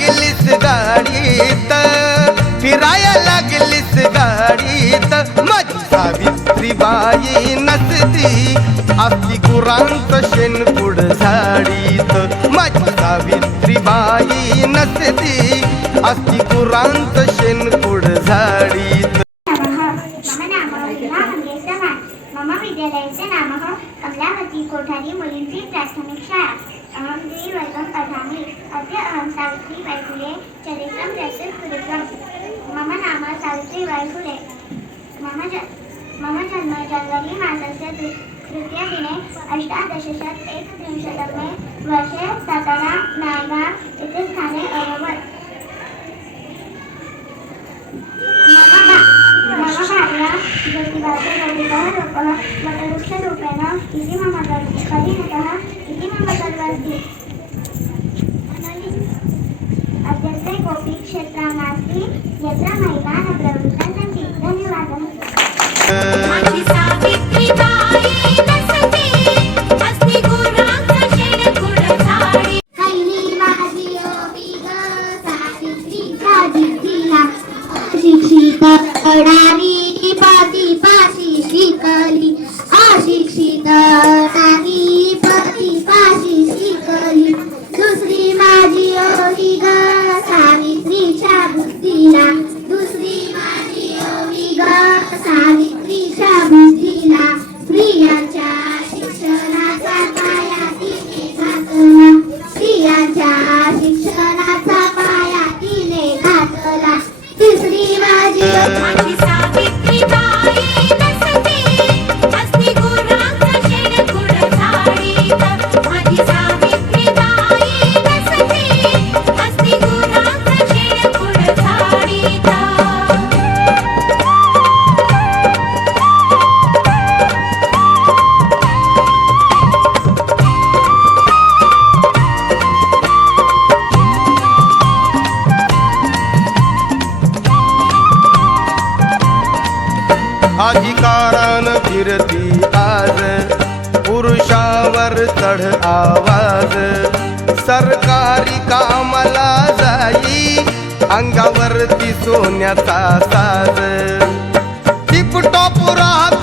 लागलीस गाडीत. फिराया लागलीस गाडीत. माझी सावित्रीबाई नसती. आपली गुरांत शेणकुड झाडीत. माझी सावित्रीबाई नसती. आपली गुरांत शेणकुड झाडीत. नमः नाम कमलावती कोठारी मुलींची प्राथमिक शाळा अहं द्विवर्गं पठामि सावित्रीबाई फुले चरित्रं प्रस्तुतं मम नाम सावित्रीबाई फुले मम ज मम जन्म जनवरी मासस्य तृतीयदिने अष्टादशशत एकत्रिंशतमे वर्षे सातारा नायगाव इति स्थाने अभवत् मम भा- मम भार्या ज्योतिबाचा ज्योतिबः वटवृक्षरूपेण इति मम गर्व परिणतः इति मम गर्वस्ति अद्यत्वे गोपी क्षेत्रं यत्र महिला शिक्षणाचा पाया तिने घातला. तिसरी माझी अधिकारान फिरती आज. पुरुषावर चढ आवाज. सरकारी कामाला जाई. अंगावरती सोन्याचा साज. टिपटॉप राहत